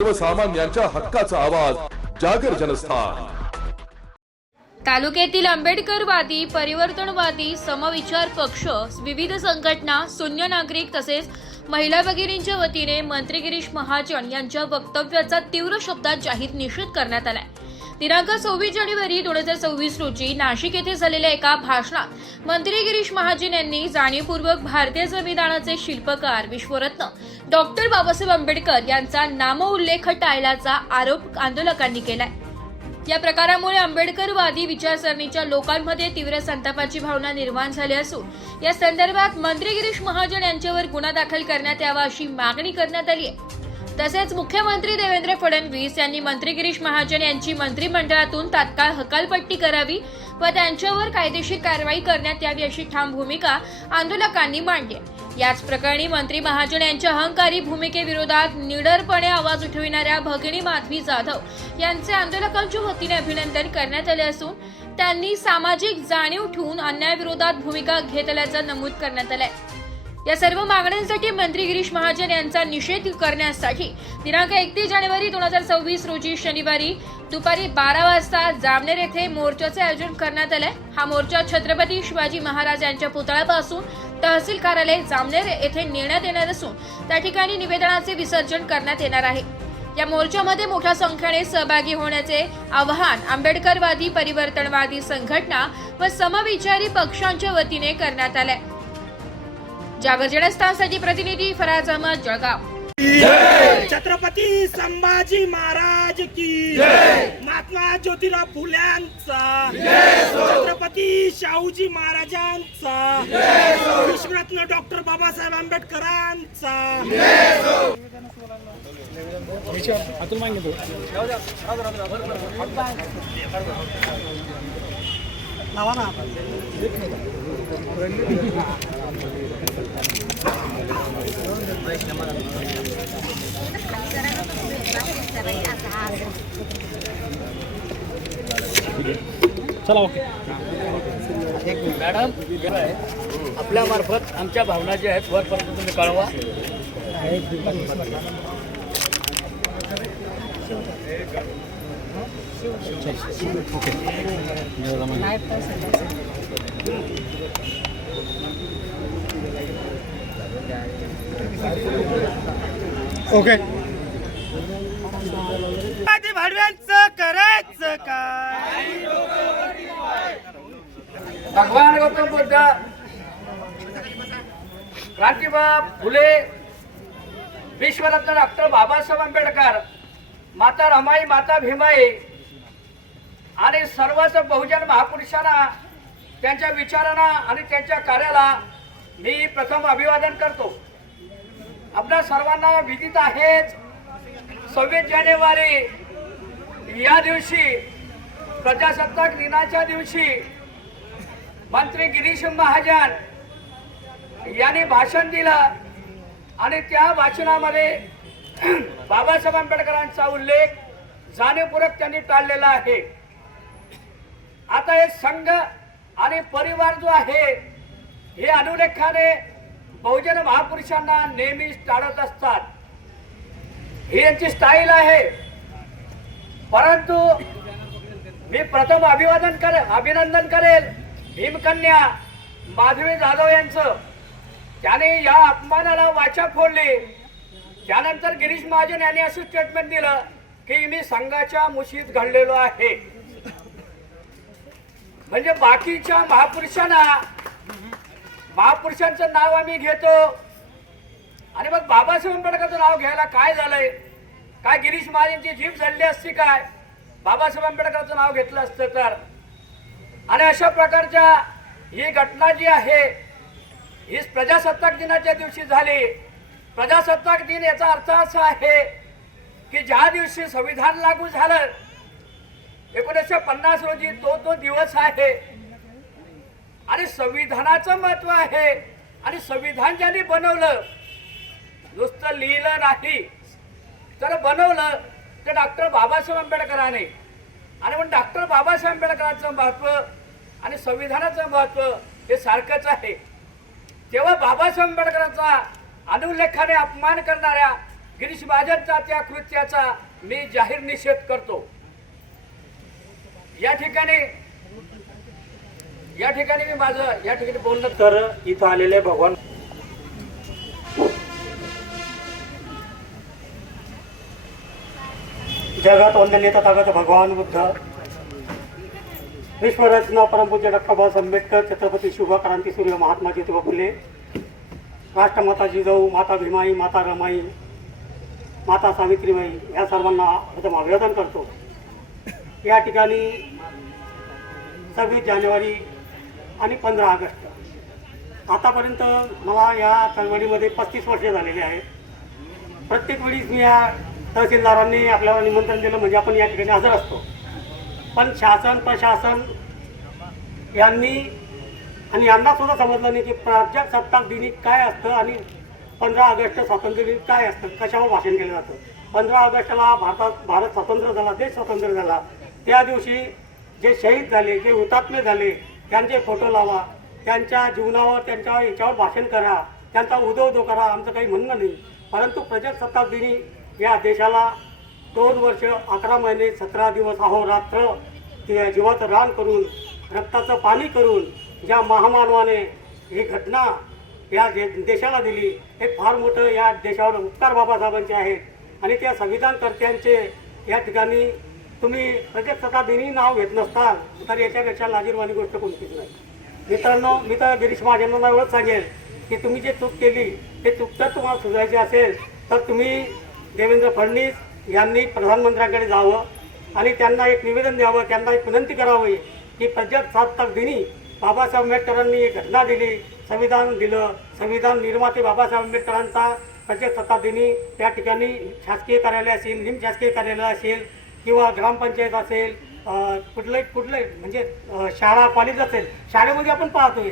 सर्वसामान्यांच्या हक्काचा आवाज जागर जनस्थान। तालुक्यातील आंबेडकरवादी, परिवर्तनवादी, समविचार पक्ष, विविध संघटना, शून्य नागरिक तसेच महिला भगिनींच्या वतीने मंत्री गिरीश महाजन यांच्या वक्तव्याचा तीव्र शब्दात जाहीर निषेध करण्यात आलाय। दिनांक 26 जानेवारी 2026 रोजी नाशिक येथे झालेल्या एका भाषणात मंत्री गिरीश महाजन यांनी जाणीवपूर्वक भारतीय संविधानाचे शिल्पकार विश्वरत्न डॉक्टर बाबासाहेब आंबेडकर यांचा नामोल्लेख टाळल्याचा आरोप आंदोलकांनी केलाय। या प्रकारामुळे आंबेडकरवादी विचारसरणीच्या लोकांमध्ये तीव्र संतापाची भावना निर्माण झाली असून या संदर्भात मंत्री गिरीश महाजन यांच्यावर गुन्हा दाखल करण्यात यावा अशी मागणी करण्यात आली आहे। तसेच मुख्यमंत्री देवेंद्र फडणवीस यांनी मंत्री गिरीश महाजन यांची मंत्रिमंडळातून तात्काळ हकालपट्टी करावी व त्यांच्यावर कायदेशीर कारवाई करण्यात यावी अशी ठाम भूमिका आंदोलकांनी मांडली। याच प्रकरणी मंत्री महाजन यांच्या अहंकारी भूमिकेविरोधात निडरपणे आवाज उठविणाऱ्या भगिनी माधवी जाधव यांचे आंदोलकांच्या वतीने अभिनंदन करण्यात आले असून त्यांनी सामाजिक जाणीव ठेवून अन्यायाविरोधात भूमिका घेतल्याचं नमूद करण्यात आलंय। या सर्व मागण्यांसाठी मंत्री गिरीश महाजन यांचा निषेध करण्यासाठी दिनांक 31 जानेवारी 2026 रोजी शनिवारी दुपारी 12 वाजता जामनेर येथे मोर्चाचे आयोजन करण्यात आले। हा मोर्चा छत्रपती शिवाजी महाराज यांच्या पुतळ्यापासून तहसील कार्यालय जामनेर येथे नेण्यात येणार असून त्या ठिकाणी निवेदनाचे विसर्जन करण्यात येणार आहे। या मोर्चामध्ये मोठ्या संख्येने सहभागी होण्याचे आवाहन आंबेडकरवादी, परिवर्तनवादी संघटना व समविचारी पक्षांच्या वतीने करण्यात आले। जागर जनस्थानसाठी प्रतिनिधी फराज अहमद, जळगाव। छत्रपती संभाजी महाराज की जय। महात्मा ज्योतिराव फुल्यांचा छत्रपती शाहूजी महाराजांचा विश्वरत्न डॉक्टर बाबासाहेब आंबेडकरांचा अतुल मांगे लावा ना चला ओके मॅडम आपल्या मार्फत आमच्या भावना ज्या आहेत वरपर्यंत तुम्ही कळवा। ओके आधी भाडव्यांचं करायचं काय? भगवान गौतम बुद्ध, क्रांतीबाब फुले, विश्वरत्न डॉक्टर बाबासाहेब आंबेडकर, माता रमाई, माता भीमाई आणि सर्वच बहुजन महापुरुषांना त्यांच्या विचारांना आणि त्यांच्या कार्याला मी प्रथम अभिवादन करतो। आपल्या सर्वांना विदित आहेच 26 जानेवारी या दिवशी प्रजासत्ताक दिनाच्या दिवशी मंत्री गिरीश महाजन यांनी भाषण दिलं आणि त्या भाषणामध्ये बाबासाहेब आंबेडकरांचा उल्लेख जाणीवपूर्वक त्यांनी टाळलेला आहे। आता हे संघ आणि परिवार जो आहे हे अनुलेखाने बहुजन महापुरुषांना नेहमी टाळत असतात, ही यांची स्टाईल आहे। परंतु मी प्रथम अभिनंदन करेल भीमकन्या माधवी जाधव यांचं, त्याने या अपमानाला वाचा फोडली। त्यानंतर गिरीश महाजन यांनी असं स्टेटमेंट दिलं की मी संघाच्या मुशीत घडलेलो आहे। म्हणजे बाकीच्या महापुरुषांचं नाव आम्ही घेतो आणि मग बाबासाहेब आंबेडकरचं नाव घ्यायला काय झालंय? काय गिरीश महाजनची जीभ जळली असती काय बाबासाहेब आंबेडकरचं नाव घेतलं असतं तर? आणि अशा प्रकारच्या ही घटना जी आहे ही प्रजासत्ताक दिनाच्या दिवशी झाली। प्रजासत्ताक दिन याचा अर्थ असा आहे की ज्या दिवशी संविधान लागू झालं 1950 रोजी तो दिवस आहे आणि संविधानाचं महत्व आहे। आणि संविधान ज्यांनी बनवलं, नुसतं लिहिलं नाही तर बनवलं ते डॉक्टर बाबासाहेब आंबेडकरांनी। आणि मग डॉक्टर बाबासाहेब आंबेडकरांचं महत्व आणि संविधानाचं महत्व हे सारखंच आहे। तेव्हा बाबासाहेब आंबेडकरांचा अनुल्लेखाने अपमान करणाऱ्या गिरीश महाजनचा त्या कृत्याचा मी जाहीर निषेध करतो. या ठिकाणी मी माझं या ठिकाणी बोलणं तर इथं आलेले भगवान जगात वंदनीय तथागत भगवान बुद्ध, विश्वरत्न परमपूज्य डॉक्टर बाबासाहेब आंबेडकर, छत्रपती शिवक्रांती सूर्य महात्मा ज्योतिबा फुले, राष्ट्रमाता जिजाऊ, माता भीमाई, माता रमाई, माता सावित्रीबाई या सर्वांना प्रथम अभिवादन करतो. या ठिकाणी 26 जानेवारी आणि 15 ऑगस्ट आतापर्यंत मला या चळवळीमध्ये 35 वर्षे झालेली आहेत. प्रत्येक वेळीच मी या तहसीलदारांनी आपल्याला निमंत्रण दिलं म्हणजे आपण या ठिकाणी हजर असतो. पण शासन प्रशासन यांना सुद्धा समजलं नाही की प्रजासत्ताक दिनी काय असतं आणि 15 ऑगस्ट स्वातंत्र्य दिन काय असतं, कशावर भाषण केलं जातं. 15 ऑगस्टला भारत स्वतंत्र झाला, देश स्वतंत्र झाला. त्या दिवशी जे शहीद झाले, जे हुतात्मे झाले त्यांचे फोटो लावा, त्यांच्या जीवनावर त्यांच्या याच्यावर भाषण करा, त्यांचा उदो करा, आमचं काही म्हणणं नाही. परंतु प्रजासत्ताक दिनी या देशाला 2 वर्ष 11 महिने 17 दिवस अहोरात्र ते जीवाचं रान करून रक्ताचं पाणी करून ज्या महामानवाने ही घटना या देशाला दिली, हे फार मोठं या देशावर उपकार बाबासाहेबांचे आहेत. आणि त्या संविधानकर्त्यांचे या ठिकाणी तुम्ही प्रजासत्ताक दिनी नाव घेत नसताल तर याच्यापेक्षा लाजिरवाणी गोष्ट कोणतीच नाही. मित्रांनो, मी तर गिरीश महाजनांना एवढंच सांगेल की तुम्ही जे चूक केली ते चूक जर तुम्हाला सुधारायची असेल तर तुम्ही देवेंद्र फडणवीस यांनी प्रधानमंत्र्यांकडे जावं आणि त्यांना एक निवेदन द्यावं, त्यांना एक विनंती करावी की प्रजासत्ताक दिनी बाबासाहेब आंबेडकरांनी एक घटना दिली, संविधान दिलं, संविधान निर्माते बाबासाहेब आंबेडकरांचा प्रजासत्ताक दिनी त्या ठिकाणी शासकीय कार्यालय असेल, निमशासकीय कार्यालय असेल किंवा ग्रामपंचायत असेल, कुठले म्हणजे शाळा कॉलेज असेल, शाळेमध्ये आपण पाहतोय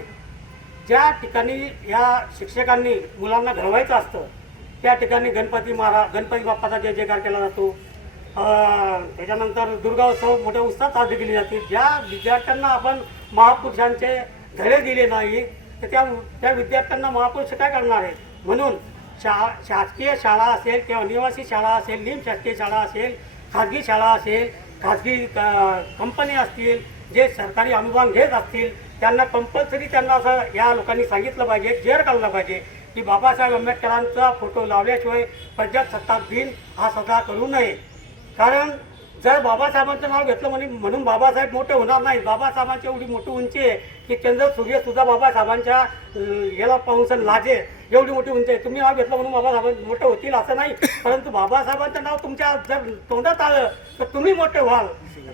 ज्या ठिकाणी या शिक्षकांनी मुलांना घडवायचं असतं त्या ठिकाणी गणपती बाप्पाचा जय जयकार केला जातो. त्याच्यानंतर दुर्गाोत्सव मोठ्या उत्साहात साजरी केली जाते. ज्या विद्यार्थ्यांना आपण महापुरुषांचे धडे दिले नाही तर त्या विद्यार्थ्यांना महापुरुष काय करणार आहेत. म्हणून शासकीय शाळा असेल किंवा निवासी शाळा असेल, निमशासकीय शाळा असेल, खाजगी शाळा असेल, खाजगी कंपनी असतील, जे सरकारी अनुदान घेत असतील त्यांना कंपल्सरी त्यांना असं या लोकांनी सांगितलं पाहिजे, जेर काढलं पाहिजे की बाबासाहेब आंबेडकरांचा फोटो लावल्याशिवाय प्रजासत्ताक दिन हा साजरा करू नये. कारण जर बाबासाहेबांचं नाव घेतलं म्हणून बाबासाहेब मोठे होणार नाही. बाबासाहेबांची एवढी मोठी उंची आहे की चंद्र सूर्य सुद्धा बाबासाहेबांच्या याला पाहून लाजे एवढी मोठी उंची आहे. तुम्ही नाव घेतलं म्हणून बाबासाहेब मोठे होतील असं नाही, परंतु बाबासाहेबांचं नाव तुमच्या जर तोंडात आलं तर तुम्ही मोठे व्हाल.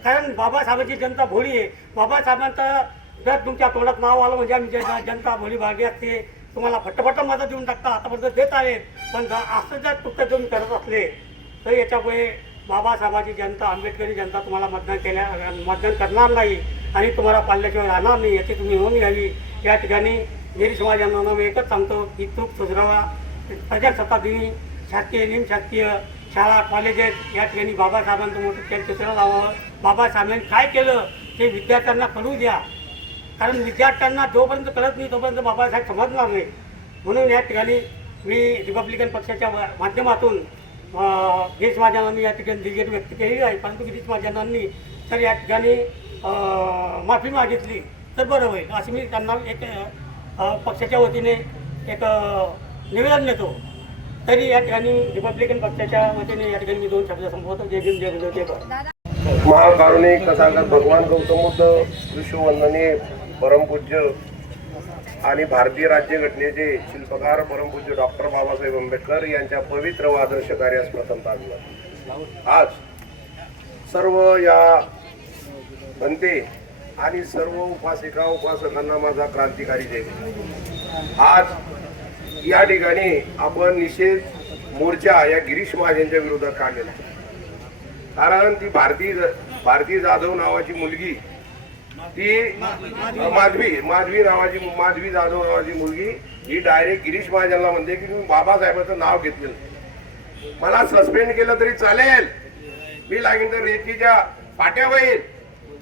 कारण बाबासाहेबांची जनता भोळी आहे. बाबासाहेबांचं जर तुमच्या तोंडात नाव आलं म्हणजे आम्ही जनता भोळी भागी असते, तुम्हाला फटफट मदत देऊन टाकता, आतापर्यंत देत आहेत. पण असं जर तुमचं तुम्ही करत असले तर याच्यामुळे बाबासाहेबांची जनता, आंबेडकरी जनता तुम्हाला मतदान करणार नाही आणि तुम्हाला पाल्याशिवाय राहणार नाही. याची तुम्ही नोंद घ्यावी. या ठिकाणी गिरीश महाजनांना मी एकच सांगतो की चूक सुधारावा. प्रजासत्ताक दिनी शासकीय निमशासकीय शाळा कॉलेजेस या ठिकाणी बाबासाहेबांचं मोठं चित्र लावावं. बाबासाहेबांनी काय केलं ते विद्यार्थ्यांना कळू द्या. कारण विद्यार्थ्यांना जोपर्यंत कळत नाही तोपर्यंत बाबासाहेब समजणार नाही. म्हणून या ठिकाणी मी रिपब्लिकन पक्षाच्या माध्यमातून गिरीश महाजनांनी या ठिकाणी दिलगिरी व्यक्त केलेली आहे. परंतु गिरीश महाजनांनी तर या ठिकाणी माफी मागितली तर बरं होईल अशी मी त्यांना एक पक्षाच्या वतीने एक निवेदन देतो. तरी या ठिकाणी रिपब्लिकन पक्षाच्या वतीने या ठिकाणी मी 2 शब्द संबोधतो. जय भीम, जय गुरु, जय भारत. महाकारुणिक तथागत भगवान गौतम बुद्ध, विश्ववंदनीय परमपूज्य आणि भारतीय राज्यघटनेचे शिल्पकार परमपूज्य डॉक्टर बाबासाहेब आंबेडकर यांच्या पवित्र व आदर्श कार्यास प्रथमतः आज सर्व या बनते आणि सर्व उपासिका उपासकांना माझा क्रांतिकारी जय. आज या ठिकाणी आपण निषेध मोर्चा या गिरीश महाजनच्या विरोधात काढलेला. कारण ती भारती जाधव नावाची मुलगी, ती माधवी जाधव नावाची मुलगी ही डायरेक्ट गिरीश महाजनला म्हणते की तुम्ही बाबासाहेबांचं नाव घेतलं, मला सस्पेंड केलं तरी चालेल, मी लागेल तर रेतीच्या पाट्या होईल,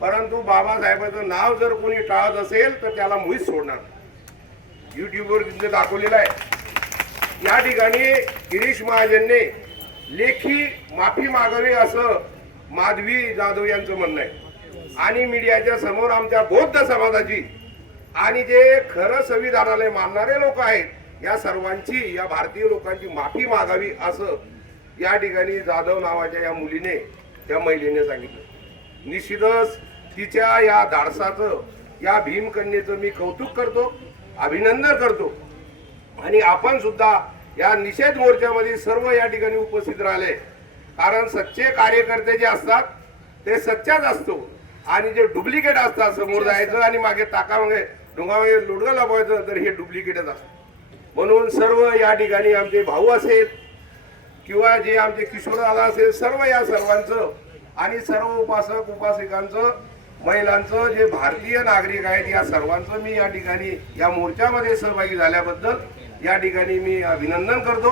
परंतु बाबासाहेबांचं नाव जर कोणी टाळत असेल तर त्याला मुळीच सोडणार. युट्यूबवर तिथे दाखवलेलं आहे. या ठिकाणी गिरीश महाजनने लेखी माफी मागावी असं माधवी जाधव यांचं म्हणणं आहे. आणि मीडियाच्या समोर आमच्या बौद्ध समाजाची आणि जे खरं संविधानाला मानणारे लोक आहेत या सर्वांची, या भारतीय लोकांची माफी मागावी असं या ठिकाणी जाधव नावाच्या या मुलीने, त्या महिलेने सांगितलं. निश्चितच तिच्या या धाडसाचं, या भीमकन्येचं मी कौतुक करतो, अभिनंदन करतो. आणि आपण सुद्धा या निषेध मोर्चामध्ये सर्व या ठिकाणी उपस्थित राहिले. कारण सच्चे कार्यकर्ते जे असतात ते सच्चाच असतो आणि जे डुप्लिकेट असतात समोर जायचं आणि मागे ताकामागे डोंगामागे लुडगं लपवायचं तर हे डुप्लिकेटच असतं. म्हणून सर्व या ठिकाणी आमचे भाऊ असेल किंवा जे आमचे किशोरदादा असेल, सर्व या सर्वांचं आणि सर्व उपासक उपासिकांचं, महिलांचं, जे भारतीय नागरिक आहेत या सर्वांचं मी या ठिकाणी या मोर्चामध्ये सहभागी झाल्याबद्दल या ठिकाणी मी अभिनंदन करतो.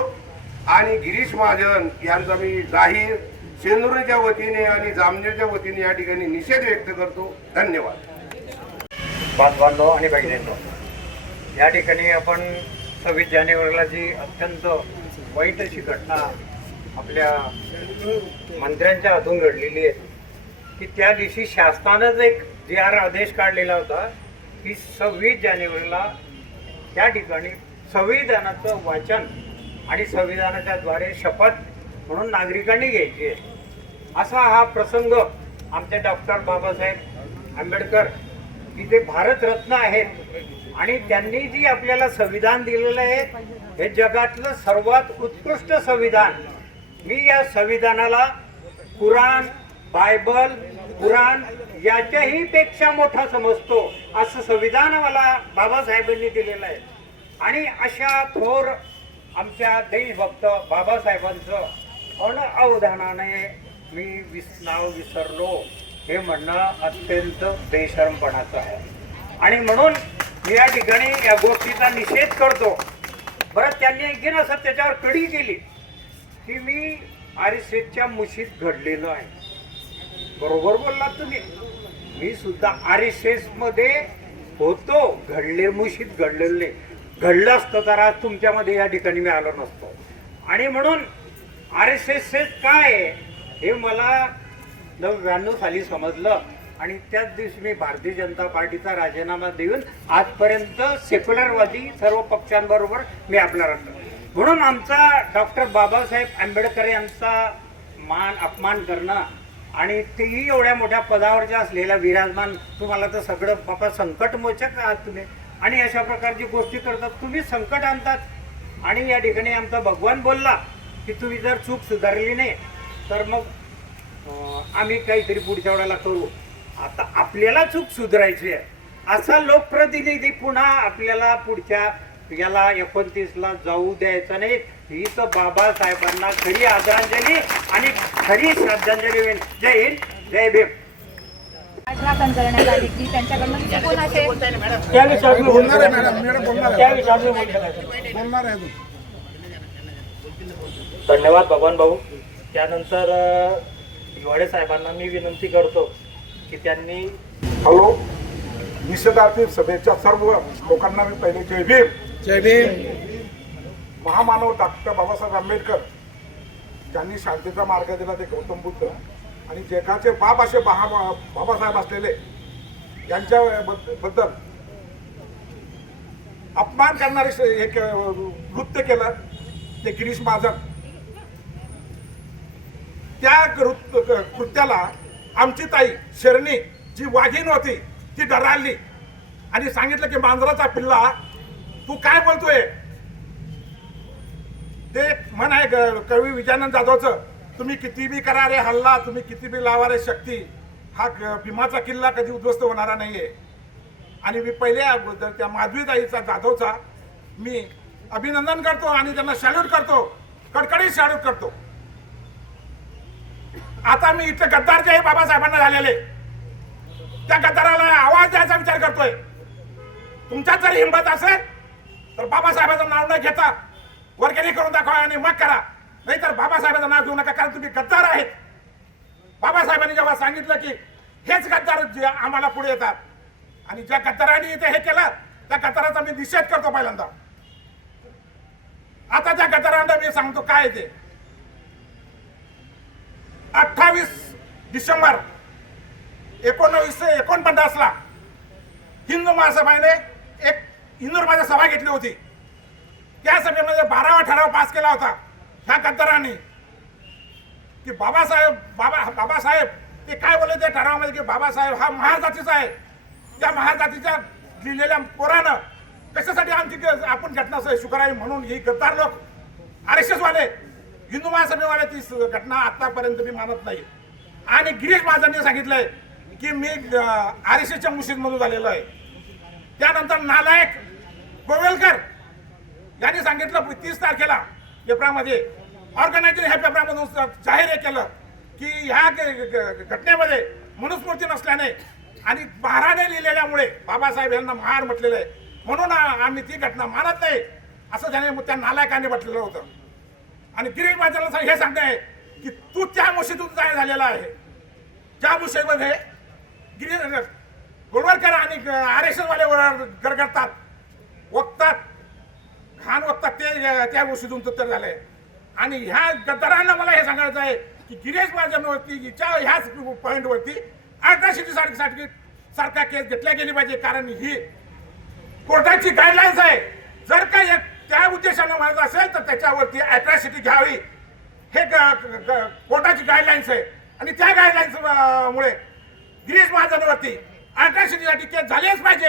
आणि गिरीश महाजन यांचा मी जाहीर शेंदुरीच्या वतीने आणि जामनेरच्या वतीने या ठिकाणी निषेध व्यक्त करतो. धन्यवाद. बांधवांनो आणि बहिणींनो, या ठिकाणी आपण 26 जानेवारीला जी अत्यंत वाईट अशी घटना आपल्या मंत्र्यांच्या हातून घडलेली आहे की त्या दिवशी शासनानंच एक आदेश काढलेला होता की 26 जानेवारीला त्या ठिकाणी संविधानाचं वाचन आणि संविधानाच्या द्वारे शपथ म्हणून नागरिकांनी घ्यायची आहे. असा हा प्रसंग आमचे डॉक्टर बाबासाहेब आंबेडकर की ते भारतरत्न आहेत आणि त्यांनी जी आपल्याला संविधान दिलेलं आहे हे जगातलं सर्वात उत्कृष्ट संविधान. मी या संविधानाला कुराण, बायबल, कुराण याच्याही पेक्षा मोठा समजतो असं संविधान मला बाबासाहेबांनी दिलेलं आहे. आणि अशा थोर आमच्या देशभक्त बाबासाहेबांचं अनअवधानाने मी नाव विसरलो हे म्हणणं अत्यंत बेशरमपणाचं आहे. आणि म्हणून मी या ठिकाणी या गोष्टीचा निषेध करतो. बरं, त्यांनी आणखीन असं त्याच्यावर कडी केली की मी RSSच्या मुशीत घडलेलो आहे. बरोबर बोललात तुम्ही. मी सुद्धा RSS मध्ये होतो, मुशीत घडलेलो नाही. घडलं असतं तर आज तुमच्यामध्ये या ठिकाणी मी आलो नसतो. आणि म्हणून RSS काय आहे हे मला 99 साली समजलं आणि त्याच दिवशी मी भारतीय जनता पार्टीचा राजीनामा देऊन आजपर्यंत सेक्युलरवादी सर्व पक्षांबरोबर मी आपला राहतो. म्हणून आमचा डॉक्टर बाबासाहेब आंबेडकर यांचा अपमान करणं आणि तेही एवढ्या मोठ्या पदावरच्या असलेल्या विराजमान, तुम्हाला तर सगळं बाबा संकटमोचक आहात तुम्ही आणि अशा प्रकारची गोष्टी करतात, तुम्ही संकट आणतात. आणि या ठिकाणी आमचा भगवान बोलला की तुम्ही जर चूक सुधारली नाही तर मग आम्ही काहीतरी पुढच्या वेळेला करू. आता आपल्याला चूक सुधारायची आहे. असा लोकप्रतिनिधी पुन्हा आपल्याला पुढच्या याला 29ला जाऊ द्यायचा नाही. ही तर बाबासाहेबांना खरी आदरांजली आणि खरी श्रद्धांजली होईल. जय हिंद, जय भीम. राखण करण्यात आली की त्यांच्याकडनं चुकून असे त्या विषयावर मी बोलणार आहे. त्या विषयावर मी बोलणार आहे. धन्यवाद भगवान भाऊ. त्यानंतर हिवाळे साहेबांना मी विनंती करतो की त्यांनी हॅलो, निषेधार्थी सभेच्या सर्व लोकांना मी पहिले जय भीम. जय भीम. महामानव डॉक्टर बाबासाहेब आंबेडकर ज्यांनी शांतीचा मार्ग दिला ते गौतम बुद्ध आणि जगाचे बाप असे बाबासाहेब असलेले यांच्या बद्दल अपमान करणारे एक नृत्य केलं ते गिरीश महाजन. त्या कृत्याला आमची ताई शरणी जी वाघीण होती ती डराली आणि सांगितलं की मांजराचा पिल्ला तू काय बोलतोय. ते म्हण आहे कवी विजयानंद जाधवचं, तुम्ही किती बी करा रे हल्ला, तुम्ही किती बी लावा रे शक्ती, हा भीमाचा किल्ला कधी उद्ध्वस्त होणारा नाहीये. आणि मी पहिले त्या माधवी ताईचा जाधवचा मी अभिनंदन करतो आणि त्यांना सॅल्यूट करतो, कडकडीत सॅल्यूट करतो. आता मी इथं गद्दार जे बाबासाहेबांना झालेले त्या गद्दाराला आवाज द्यायचा विचार करतोय. तुमच्यात जर हिंमत असेल तर बाबासाहेबांचं नाव न घेता वर्गणी करून दाखवा आणि मग करा, नाहीतर बाबासाहेबांचं नाव घेऊ नका, कारण तुम्ही गद्दार आहेत. बाबासाहेबांनी जेव्हा सांगितलं की हेच गद्दार जे आम्हाला पुढे येतात आणि ज्या गद्दारांनी इथे हे केलं त्या गद्दाराचा मी निषेध करतो पहिल्यांदा. आता त्या गद्दारांना मी सांगतो काय ते 28 डिसेंबर 1949ला हिंदू महासभेने एक इंदूरमध्ये सभा घेतली होती. त्या सभेमध्ये 12वा ठराव पास केला होता ह्या गद्दारांनी की बाबासाहेब ते काय बोलले त्या ठरावामध्ये की बाबासाहेब हा महार जातीचा आहे. त्या महार जातीच्या लिहिलेल्या पोरानं कशासाठी आमची आपण घटना स्वीकारावी म्हणून ही गद्दार लोक RSS वाले हिंदू महासभेवाले ती घटना आतापर्यंत मी मानत नाही. आणि गिरीश महाजनने सांगितलंय की मी RSSच्या मुशीदमधून झालेलो आहे. त्यानंतर नालायक गोवेलकर यांनी सांगितलं 30 तारखेला पेपरामध्ये ऑर्गनायझेशन ह्या पेपरामधून जाहीर केलं की ह्या घटनेमध्ये मनुस्मृती नसल्याने आणि महाराने लिहिलेल्यामुळे बाबासाहेब यांना महार म्हटलेलं आहे म्हणून आम्ही ती घटना मानत नाही असं त्याने त्या नालायकाने म्हटलेलं होतं. आणि गिरीश महाजनला हे सांगताय की तू त्या मुशीतून जाहीर झालेला आहे. ज्या मुशीमध्ये गिरीश गोळवलकर आणि RSS वाले गरगरतात वक्तात घाण वक्तात ते त्या मुशीतून तर झालंय. आणि ह्या गद्दारांना मला हे सांगायचं आहे की गिरीश महाजनवरती ह्याच पॉईंटवरती अट्रॉसिटी सारखा केस घेतल्या गेली पाहिजे. कारण ही कोर्टाची गाईडलाईन्स आहे. जर का त्या उद्देशाने म्हणत असेल तर त्याच्यावरती अट्रॉसिटी घ्यावी हे कोर्टाची गाईडलाईन्स आहे. आणि त्या गाईडलाईन्स मुळे गिरीश महाजनवरती अट्रॉसिटीसाठी केस झालीच पाहिजे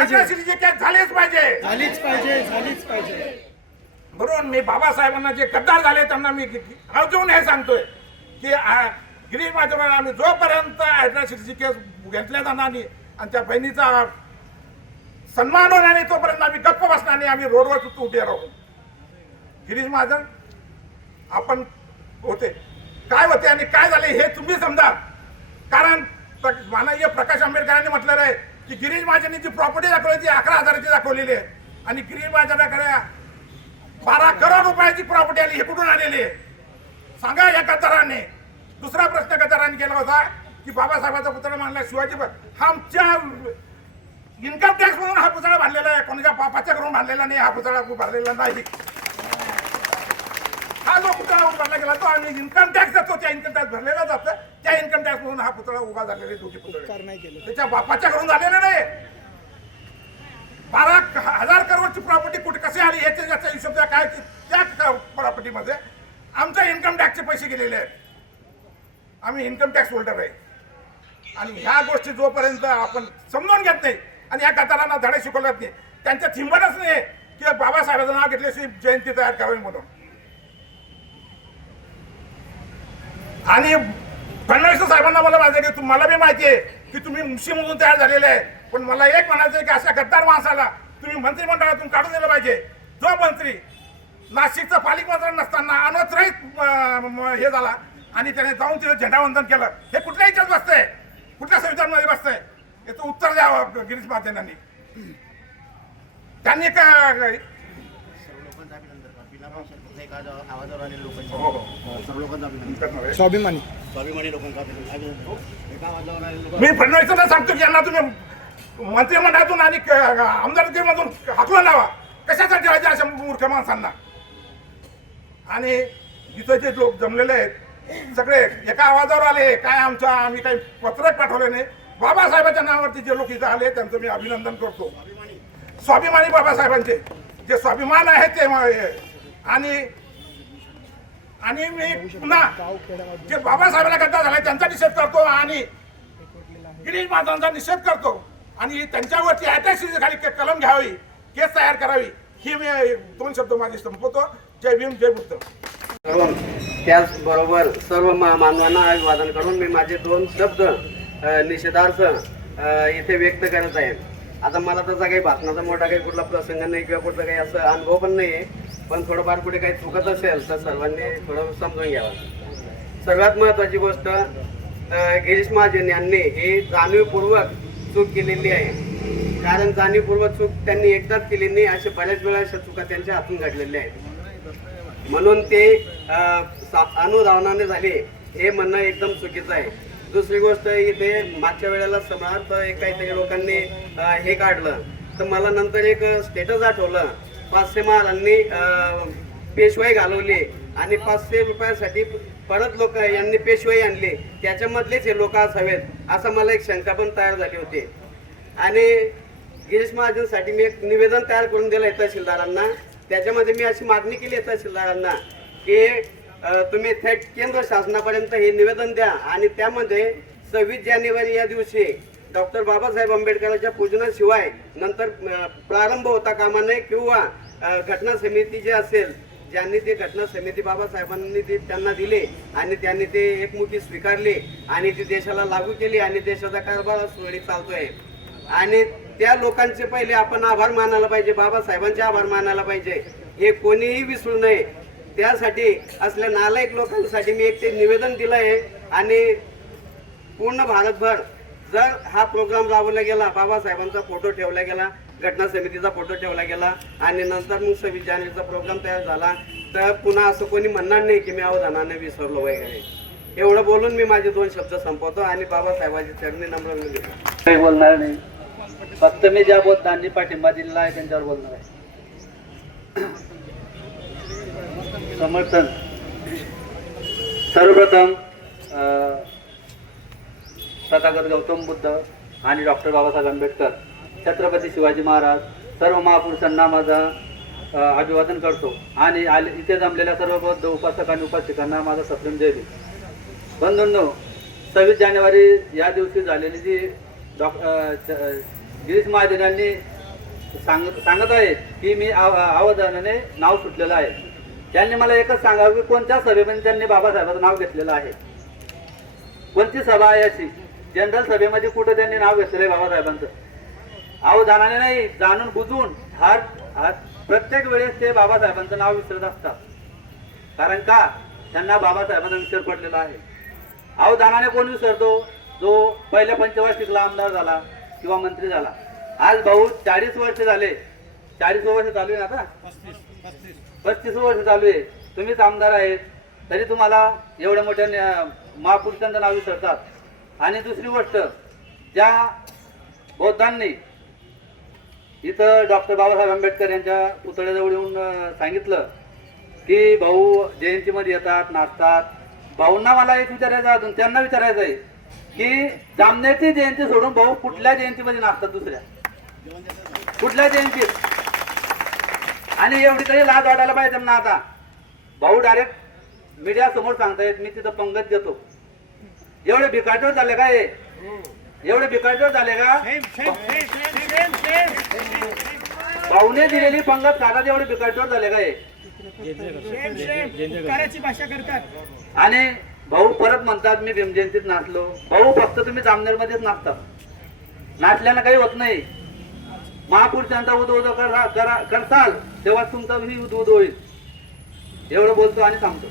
अट्रॉसिटीची केस झालीच पाहिजे. म्हणून मी बाबासाहेबांना जे गद्दार झाले त्यांना मी अजून हे सांगतोय की गिरीश महाजनाला आम्ही जोपर्यंत अट्रॉसिटीची केस घेतल्या जाणार नाही आणि त्या बहिणीचा सन्मान होणार नाही तोपर्यंत आम्ही गप्प बसणार नाही. आम्ही रोडवर उभे राहू. गिरीश महाजन आपण होते काय होते आणि काय झाले हे तुम्ही समजा. कारण माननीय प्रकाश आंबेडकरांनी म्हटलेलं आहे की गिरीश महाजननी जी प्रॉपर्टी दाखवली ती 11,000ची दाखवलेली आहे आणि गिरीश महाजनाकडे 12 करोड रुपयाची प्रॉपर्टी आली. हे कुठून आलेली आहे सांगा या गद्दारांनी. दुसरा प्रश्न गद्दारांनी केला होता की बाबासाहेबांचा पुतळा मानला शिवाजी हा आमच्या इन्कम टॅक्स म्हणून हा पुतळा बांधलेला आहे. कोणाच्या बापाच्या घरून बांधलेला नाही. हा पुतळा भरलेला नाही. हा जो पुतळा उभारला गेला तो आम्ही इन्कम टॅक्स देतो. त्या इन्कम टॅक्स भरलेला जातं. त्या इन्कम टॅक्स म्हणून हा पुतळा उभा झालेला आहे. दोघे पुतळे त्याच्या बापाच्या घरून झालेला नाही. 12,000 करोडची प्रॉपर्टी कुठे कशी आली याचा हिशोब काय त्या प्रॉपर्टीमध्ये आमच्या इन्कम टॅक्सचे पैसे गेलेले आहेत. आम्ही इन्कम टॅक्स होल्डर आहे. आणि ह्या गोष्टी जोपर्यंत आपण समजून घेत नाही आणि या गद्दारांना धडे शिकवत नाही त्यांच्या थिंबतच नाही की बाबासाहेबांचं नाव घेतल्याशिवाय जयंती तयार करावी म्हणून. आणि फडणवीस साहेबांना मला माहिती आहे की मला बी माहिती आहे की तुम्ही मुशीमधून तयार झालेले आहे. पण मला एक म्हणायचं आहे की अशा गद्दार माणसाला तुम्ही मंत्रिमंडळातून काढून दिलं पाहिजे. जो मंत्री नाशिकचा पालिकामंत्री नसताना अनधिकृत हे झाला आणि त्याने जाऊन तिथे झेंडावंदन केलं हे कुठल्या याच्यात बसतंय कुठल्या संविधानामध्ये बसतंय याचं उत्तर द्यावं गिरीश महाजनांनी. त्यांनी काय स्वाभिमानी मी फडणवीसांना सांगतो की यांना तुम्ही मंत्रिमंडळातून आणि आमदारकीमधून हाकलून लावा. कशासाठी ठेवायचे अशा मूर्ख माणसांना. आणि इथं जे लोक जमलेले आहेत सगळे एका आवाजावर आले. काय आम्ही काही पत्रक पाठवले नाही. बाबासाहेबांच्या नावावरती जे लोक इथं आले त्यांचं मी अभिनंदन करतो. स्वाभिमानी बाबासाहेबांचे जे स्वाभिमान आहे ते आणि मी पुन्हा जे बाबासाहेबांना गद्दार झालाय त्यांचा निषेध करतो आणि गिरीश महाजनांचा निषेध करतो. आणि त्यांच्यावरती अटॅसिटी खाली कलम घ्यावी केस तयार करावी ही मी 2 शब्द माझे संपवतो. जय भीम जय बुद्ध. त्याचबरोबर सर्व मानवांना अभिवादन करून मी माझे 2 शब्द निषेधार्थ इथे व्यक्त करत आहे. आता मला तसा काही भाषणाचा मोठा काही कुठला प्रसंग नाही किंवा कुठला काही असं अनुभव पण नाही आहे. पण थोडंफार कुठे काही चुकत असेल तर सर्वांनी थोडं समजून घ्यावं. सर्वात महत्त्वाची गोष्ट गिरीश महाजन यांनी ही जाणीवपूर्वक चूक केलेली आहे. कारण जाणीवपूर्वक चूक त्यांनी एकदाच केली नाही. अशा बऱ्याच वेळा अशा चुका त्यांच्या हातून घडलेल्या आहेत. म्हणून ते अनुधावनाने झाले हे म्हणणं एकदम चुकीचं आहे. दुसरी गोष्ट इथे मागच्या वेळेला समाजात काहीतरी लोकांनी हे काढलं तर मला नंतर एक स्टेटस आठवलं. 500 महाराजांनी पेशवाई घालवली आणि 500 रुपयासाठी परत लोक यांनी पेशवाई आणली, त्याच्यामधलेच हे लोक असावेत असं मला एक शंका पण तयार झाली होती. आणि गिरीश महाजनसाठी मी एक निवेदन तयार करून दिलं आहे तहसीलदारांना. त्याच्यामध्ये मी अशी मागणी केली आहे तहसीलदारांना की तुम्ही थेट केंद्र शासनापर्यंत हे निवेदन द्या आणि त्यामध्ये 26 जानेवारी या दिवशी डॉक्टर बाबासाहेब आंबेडकरांच्या पूजनाशिवाय नंतर प्रारंभ होता कामा नये किंवा घटना समिती जी असेल, ज्यांनी ते घटना समिती बाबासाहेबांनी त्यांना दिली आणि त्यांनी ते एकमुखी स्वीकारली आणि ती देशाला लागू केली आणि देशाचा कारभार सुरळीत चालतोय. आणि त्या लोकांचे पहिले आपण आभार मानायला पाहिजे, बाबासाहेबांचे आभार मानायला पाहिजे, हे कोणीही विसरू नये. त्यासाठी असल्या नालायक लोकांसाठी मी एक ते निवेदन दिलं आहे. आणि पूर्ण भारतभर जर हा प्रोग्राम राबवला गेला, बाबासाहेबांचा फोटो ठेवला गेला, घटना समितीचा फोटो ठेवला गेला आणि नंतर मग 26 जानेवारीचा प्रोग्राम तयार झाला, तर पुन्हा असं कोणी म्हणणार नाही की मी अवधानाने विसरलो वगैरे. एवढं बोलून मी माझे 2 शब्द संपवतो आणि बाबासाहेबांची चरणी नम्र विनंती करतो. काही बोलणार नाही, फक्त मी ज्या बोलताना पाठिंबा दिलेला आहे त्यांच्यावर बोलणार आहे. समर्थन सर्वप्रथम तथागत गौतम बुद्ध आणि डॉक्टर बाबासाहेब आंबेडकर, छत्रपती शिवाजी महाराज, सर्व महापुरुषांना माझा अभिवादन करतो आणि इथे जमलेल्या सर्व बौद्ध उपासक आणि उपासिकांना माझा सप्रेम जय भीम. बंधूंनो, 26 जानेवारी या दिवशी झालेली जी गिरीश महाजनांनी सांगत आहेत की मी अवधानाने नाव सुटलेलं आहे. त्यांनी मला एकच सांगावं की कोणत्या सभेमध्ये त्यांनी बाबासाहेबांचं नाव घेतलेलं आहे, कोणती सभा आहे अशी. जनरल सभेमध्ये कुठं त्यांनी नाव घेतलेलं आहे बाबासाहेबांचं? अवधानाने नाही, जाणून बुजून प्रत्येक वेळेस ते बाबासाहेबांचं नाव विसरत असतात. कारण का? त्यांना बाबासाहेबांचा विसर पडलेला आहे. अवधानाने कोण विसरतो? जो पहिल्या पंचवार्षिकला आमदार झाला किंवा मंत्री झाला. आज भाऊ 40 वर्ष झाले, 40 वर्ष चालू आहे ना, आता 35 वर्ष चालू आहे. तुम्हीच आमदार आहेत तरी तुम्हाला एवढ्या मोठ्या महापुरुषांचं नाव विसरतात. आणि दुसरी गोष्ट, ज्या बौद्धांनी इथं डॉक्टर बाबासाहेब आंबेडकर यांच्या पुतळ्याजवळ येऊन सांगितलं की भाऊ जयंतीमध्ये येतात, नाचतात. भाऊंना मला एक विचारायचं, अजून त्यांना विचारायचं आहे की जामनेरची जयंती सोडून भाऊ कुठल्या जयंतीमध्ये नाचतात? दुसऱ्या कुठल्या जयंतीत? आणि एवढी तरी लाज वाटायला पाहिजे त्यांना. आता भाऊ डायरेक्ट मीडिया समोर सांगतायत मी तिथं पंगत देतो. एवढे भिकाटोर झाले का? एवढे भिकाटोर झाले का? भाऊने दिलेली पंगत खातात, एवढे भिकाटोर झाले का? भाषा करतात. आणि भाऊ परत म्हणतात मी भीम जयंतीत नाचलो. भाऊ फक्त तुम्ही जामनेर मध्येच नाचतात, नाचल्यानं काही होत नाही. महापुरुषांचा उदो करसाल तेव्हा तुमचा उदो होईल. एवढं बोलतो आणि थांबतो.